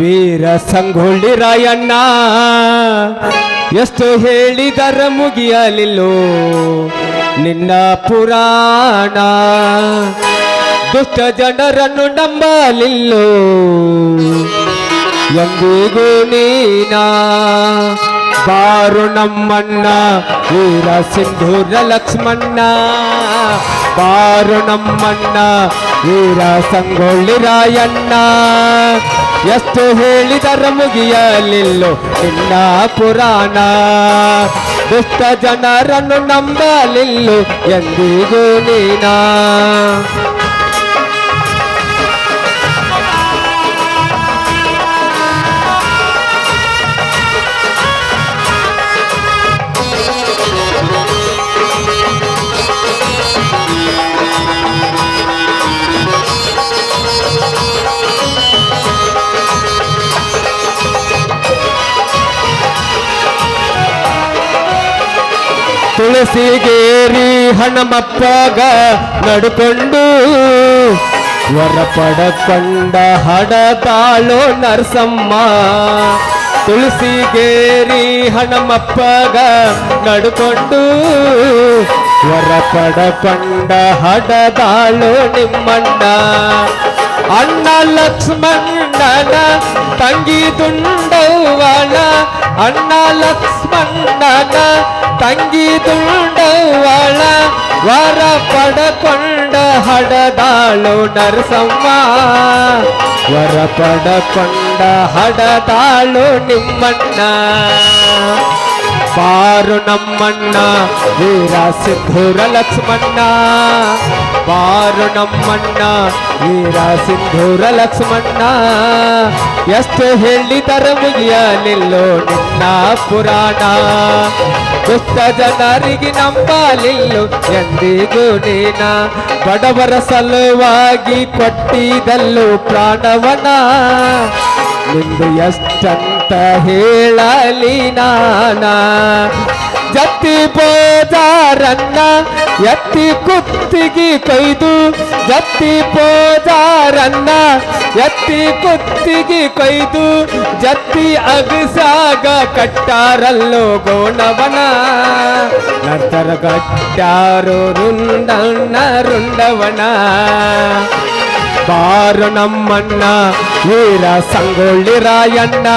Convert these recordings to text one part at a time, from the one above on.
ವೀರ ಸಂಗೊಳ್ಳಿ ರಾಯಣ್ಣ ಎಷ್ಟು ಹೇಳಿದರ ಮುಗಿಯಲಿಲ್ಲೋ ನಿನ್ನ ಪುರಾಣ. ದುಷ್ಟ ಜನರನ್ನು ನಂಬಲಿಲ್ಲೋ ಎಂದಿಗೂ ನೀನಾ ವೀರ ಸಿಂಧೂರ ಲಕ್ಷ್ಮಣ್ಣ. ಬಾರು ನಮ್ಮಣ್ಣ ವೀರ ಸಂಗೊಳ್ಳಿ ರಾಯಣ್ಣ. ಎಷ್ಟು ಹೇಳಿದರ ಮುಗಿಯಲಿಲ್ಲೋ ನಿನ್ನ ಪುರಾಣ. ದುಷ್ಟ ಜನರನ್ನು ನಂಬಲಿಲ್ಲೋ ಎಂದಿಗೂ ನೀನಾ. ತುಳಸಿಗೇರಿ ಹಣಮಪ್ಪಗ ನಡ್ಕೊಂಡು ವರ ಪಡಕೊಂಡ ಹಡತಾಳೋ ನರಸಮ್ಮ. ತುಳಸಿಗೇರಿ ಹಣಮಪ್ಪಗ ನಡ್ಕೊಂಡು ವರ ಪಡಕೊಂಡ ಹಡದಾಳೋ ನಿಮ್ಮಣ್ಣ. ಅಣ್ಣ ಲಕ್ಷ್ಮಣ್ಣನ ತಂಗಿ ದುಂಡವಳ ಅಣ್ಣ ಲಕ್ಷ್ಮಣ್ಣನ ತಂಗಿ ದುಂಡವಳ ವರ ಪಡಕೊಂಡ ಹಡದಾಳು ನರಸಮ್ಮ ವರ ಪಡಕೊಂಡ ಹಡದಾಳು ನಿಮ್ಮಣ್ಣ. ಬಾರು ನಮ್ಮಣ್ಣ ವೀರ ಸಿಂಧೂರ ಲಕ್ಷ್ಮಣ್ಣ ಬಾರು ನಮ್ಮಣ್ಣ ವೀರ ಸಿಂಧೂರ ಲಕ್ಷ್ಮಣ್ಣ ಎಷ್ಟು ಹೇಳಿದರ ಮುಗಿಯಲಿಲ್ಲೋ ನಿನ್ನ ಪುರಾಣ ದುಷ್ಟ ಜನರಿಗೆ ನಂಬಲಿಲ್ಲೋ ಎಂದಿಗೂ ನೀನ ಬಡವರ ಸಲುವಾಗಿ ಕೊಟ್ಟಿದಲ್ಲೂ ಪ್ರಾಣವನ ನಿಂದು ಎಷ್ಟಂತ ಹೇಳಲಿ ನಾನ. ಜತ್ತಿ ಪೋಜಾರನ್ನ ಎತ್ತಿ ಕುತ್ತಿಗೆ ಕೊಯ್ದು, ಜತ್ತಿ ಪೋಜಾರನ್ನ ಎತ್ತಿ ಕುತ್ತಿಗೆ ಕೊಯ್ದು, ಜತ್ತಿ ಅಗಸಾಗ ಕಟ್ಟಾರಲ್ಲೋ ಗೋಣವನ. ನರ್ತರ ಕಟ್ಟಾರು ರುಂಡಣ್ಣ ರುಂಡವನ. ಬಾರು ನಮ್ಮಣ್ಣ ವೀರ ಸಂಗೊಳ್ಳಿ ರಾಯಣ್ಣ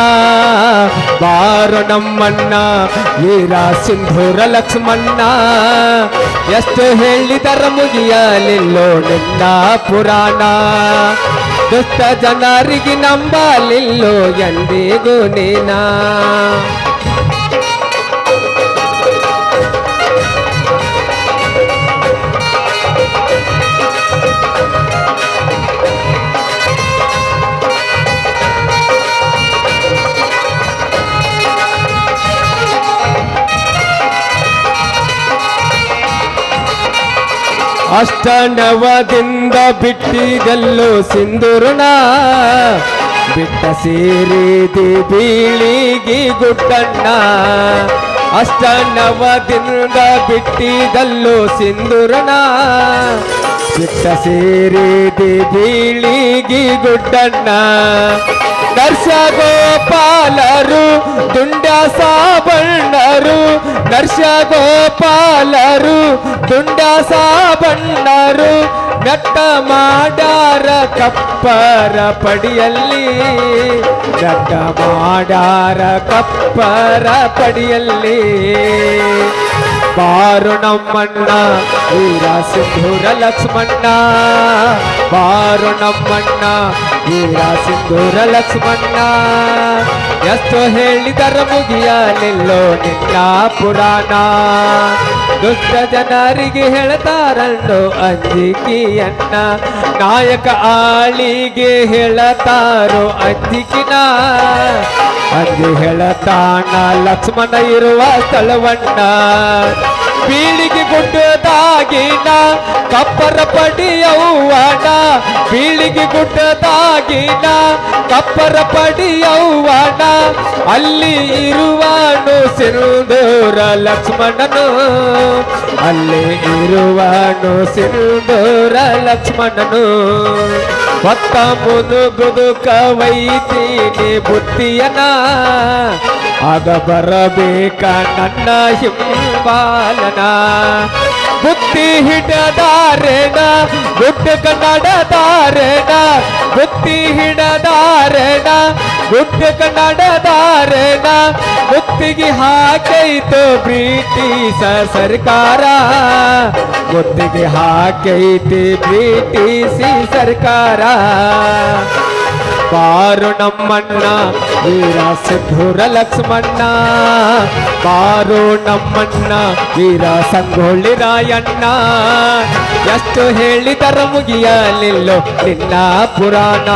ಬಾರು ನಮ್ಮಣ್ಣ ವೀರ ಸಿಂಧೂರ ಲಕ್ಷ್ಮಣ್ಣ ಎಷ್ಟು ಹೇಳಿದರ ಮುಗಿಯಲಿಲ್ಲೋ ನಿನ್ನ ಪುರಾಣ ದುಷ್ಟ ಜನರಿಗೆ ನಂಬಲಿಲ್ಲೋ ಎಂದಿಗೂ ನೀನಾ ಅಷ್ಟನವದಿಂದ ಬಿಟ್ಟಿದಲ್ಲೋ ಸಿಂಧೂರಣ. ಬಿಟ್ಟ ಸೇರಿದಿ ಬೀಳಿಗಿ ಗುಡ್ಡಣ್ಣ. ಅಷ್ಟನವದಿಂದ ಬಿಟ್ಟಿದಲ್ಲೋ ಸಿಂಧೂರಣ. ಬಿಟ್ಟ ಸೇರಿದಿ ಬೀಳಿಗಿ ಗುಡ್ಡಣ್ಣ. ನರ್ಸ ಗೋಪಾಲರು ದುಂಡ ಸಾಬಣ್ಣರು ನರ್ಸ ಗೋಪಾಲರು ದುಂಡ ಸಾಬಣ್ಣರು ನಟ್ಟ ಮಾಡಾರ ಕಪ್ಪರ ಪಡಿಯಲ್ಲಿ. ನಟ್ಟ ಮಾಡಾರ ಕಪ್ಪರ ಪಡಿಯಲ್ಲಿ. ಬಾರು ನಮ್ಮಣ್ಣ, ವೀರ ಸಿಂಧೂರ ಲಕ್ಷ್ಮಣ್ಣ. ಬಾರು ನಮ್ಮಣ್ಣ, ವೀರ ಸಿಂಧೂರ ಲಕ್ಷ್ಮಣ್ಣ. ಎಷ್ಟು ಹೇಳಿದರ ಮುಗಿಯಲಿಲ್ಲೋ ನಿನ್ನ ಪುರಾಣ. ದುಷ್ಟ ಜನರಿಗೆ ಹೇಳ್ತಾರಣ್ಣು ಅಂಜಿಕೆಯನ್ನ. ನಾಯಕ ಆಳಿಗೆ ಹೇಳತಾರೋ ಅಂಜಿಕಿನ. ಅಂಜಿ ಹೇಳತಾಣ ಲಕ್ಷ್ಮಣ ಇರುವ ಸ್ಥಳವನ್ನ. ಬೀಳಿಗೆ ಗುಡ್ಡದಾಗಿನ ಕಪ್ಪರ ಪಡಿಯವ್ವನ. ಪೀಳಿಗೆ ಗುಡ್ಡದಾಗಿನ ಕಪ್ಪರ ಪಡಿಯವ್ವನ. ಅಲ್ಲಿ ಇರುವನು ಸಿರುದೂರ ಲಕ್ಷ್ಮಣನು. ಅಲ್ಲಿ ಇರುವನು ಸಿರುದೂರ ಲಕ್ಷ್ಮಣನು. ಹೊತ್ತ ಮುದುಗುದು ಕವೈತೀನಿ ಬುದ್ಧಿಯನ ಆಗ ಬರಬೇಕ ನನ್ನ ಹಿಂಬಾಲನ ಬುದ್ಧಿ ಹಿಡದಾರೆನ ಗುಡ್ಡ ನಡೆದಾರೆನ, ಬುದ್ಧಿ ಹಿಡದಾರೆನ ಗುಡ್ಡ ನಡೆದಾರೆನ ಮುತ್ತಿಗೆ ಹಾಕೈತು ಬ್ರಿಟಿಷ ಸರ್ಕಾರ. ಮುತ್ತಿಗೆ ಹಾಕೈತಿ ಬ್ರಿಟಿಷಿ ಸರ್ಕಾರ. ಬಾರು ನಮ್ಮಣ್ಣ ವೀರ ಸಿದ್ಧೂರ ಲಕ್ಷ್ಮಣ್ಣ ಬಾರು ನಮ್ಮಣ್ಣ ವೀರ ಸಂಗೊಳ್ಳಿ ರಾಯಣ್ಣ ಎಷ್ಟು ಹೇಳಿದರ ಮುಗಿಯಲಿಲ್ಲೋ ನಿನ್ನ ಪುರಾಣ.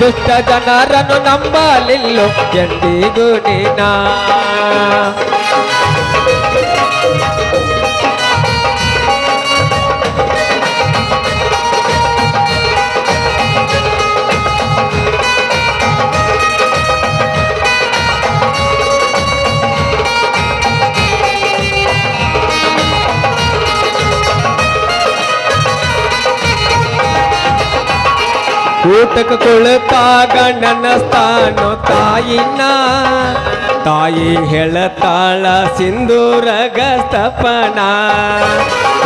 ದುಷ್ಟ ಜನರನ್ನು ನಂಬಲಿಲ್ಲೋ ಎಂದಿಗೂ ನೀನಾ. ಊಟಕ್ಕೆ ಕುಳಿತಾಗ ನನ್ನ ಸ್ಥಾನ ತಾಯಿನ ತಾಯಿ ಹೇಳತಾಳ ಸಿಂಧೂರಗ ಸ್ತಪನ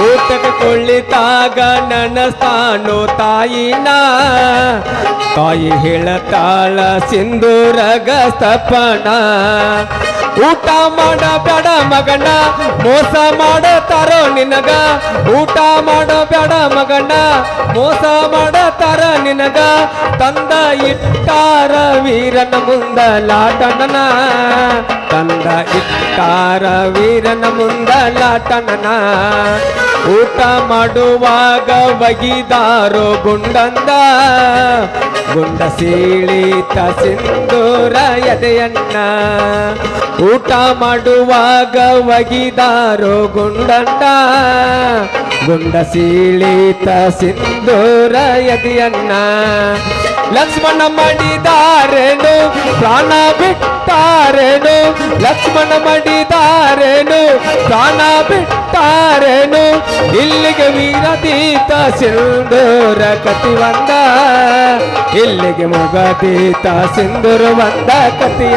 ಊಟಕ್ಕೆ ಕುಳಿತಾಗ ನನ್ನ ಸ್ಥಾನ ತಾಯಿನ ತಾಯಿ ಹೇಳತಾಳ ಸಿಂಧೂರಗ ಸ್ತಪನ ಊಟ ಮಾಡಬೇಡ ಮಗನ ಮೋಸ ಮಾಡತಾರೋ ನಿನಗ ಊಟ ಮಾಡಬೇಡ ಮಗನ ಮೋಸ ಮಾಡತಾರ ನಿನಗ ತಂದ ಇಟ್ಟಾರ ವೀರನ ಮುಂದ ಲಾಟನನ ತಂದ ಇಟ್ಟಾರ ವೀರನ ಮುಂದ ಲಾಟನನ ಊಟ ಮಾಡುವಾಗ ಬಗಿದಾರೋ ಗುಂಡಂದ. ಗುಂಡ ಸೀಳಿತ ಸಿಂಧೂರ ಎದೆಯನ್ನ. ಊಟ ಮಾಡುವಾಗ ಒಗಿದಾರೋ ಗುಂಡಂದ. ಗುಂಡ ಸೀಳಿತ ಸಿಂಧೂರ ಎದೆಯನ್ನ. ಲಕ್ಷ್ಮಣ ಮಾಡಿದಾರೇನು ಪ್ರಾಣ ಬಿಟ್ಟಾರೇನು? ಲಕ್ಷ್ಮಣ ಮಾಡಿದಾರೇನು ಪ್ರಾಣ ಬಿಟ್ಟಾರೇನು? ಇಲ್ಲಿಗೆ ವೀರತೀತ ಸಿಂಧೂರ ಕತಿ ಬಂದ. ಇಲ್ಲಿಗೆ ಮುಗತೀತ ಸಿಂಧೂರ ಬಂದ ಕತಿಯ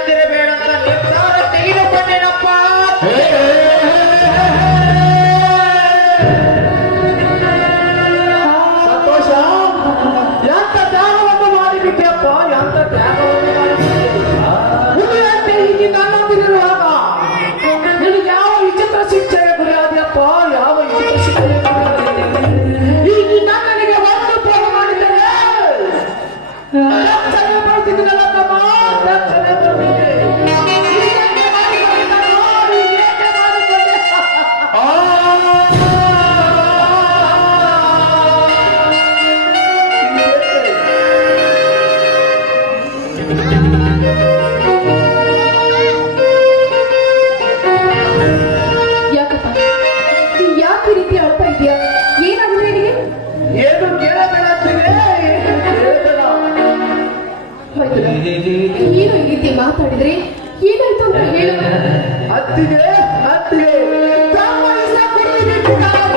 Thank you.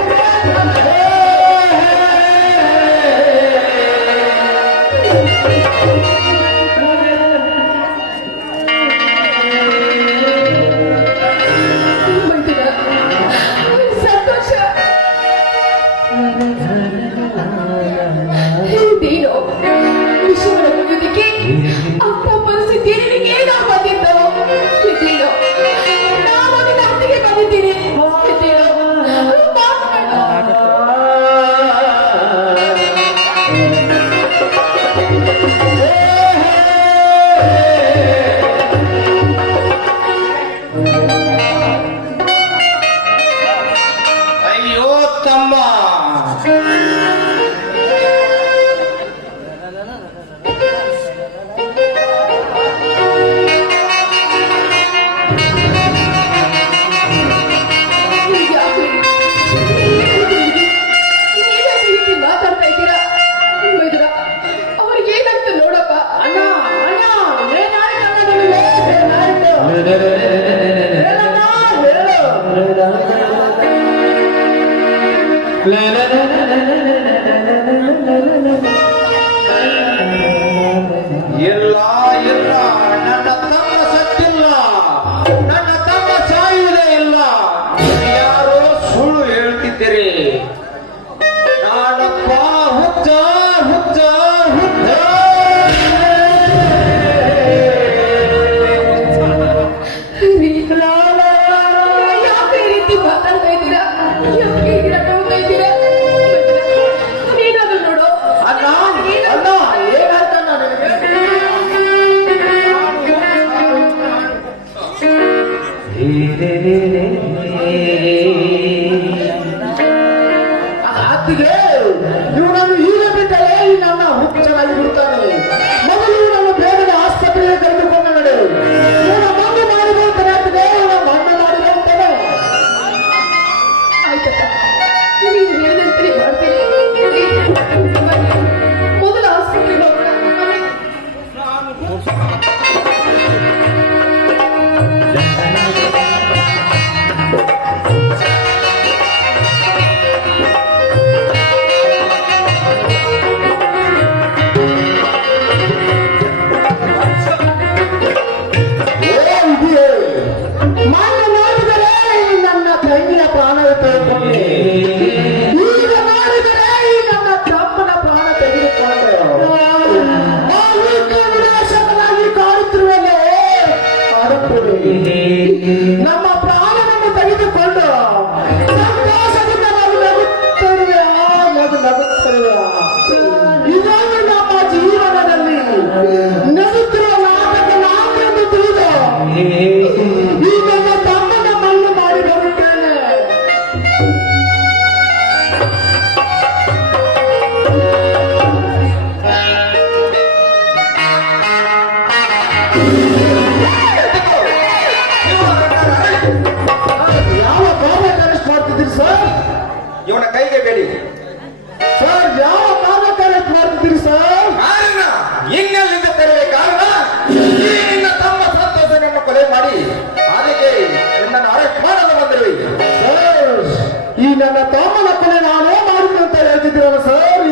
re re re re re ನಮ್ಮ ಪ್ರಾಣವನ್ನು ತೆಗೆದುಕೊಂಡು ಕೈಗೆ ಬೆಳಿ ಸರ್ ಯಾವ ಕಾರಣಕ್ಕೆ ಮಾಡ್ತಿದ್ದೀರಿ ಸರ್? ಕಾರಣ ಇನ್ನೆಲ್ಲಿಂದ ತರಲೇ ಕಾರಣ? ನಿನ್ನ ತಮ್ಮ ಸಂತೋಷನನ್ನು ಕೊಲೆ ಮಾಡಿ ಅದಕ್ಕೆ ನನ್ನ ಅರೆಸ್ಟ್ ಮಾಡಲು ಬಂದಿರುವೆ. ಸರ್ ಈ ನನ್ನ ತಮ್ಮನ ಕೊಲೆ ನಾನೇ ಮಾಡಿದ್ದಂತ ಅಂತ ಹೇಳ್ತಿದ್ದೀರಲ್ಲ ಸರ್?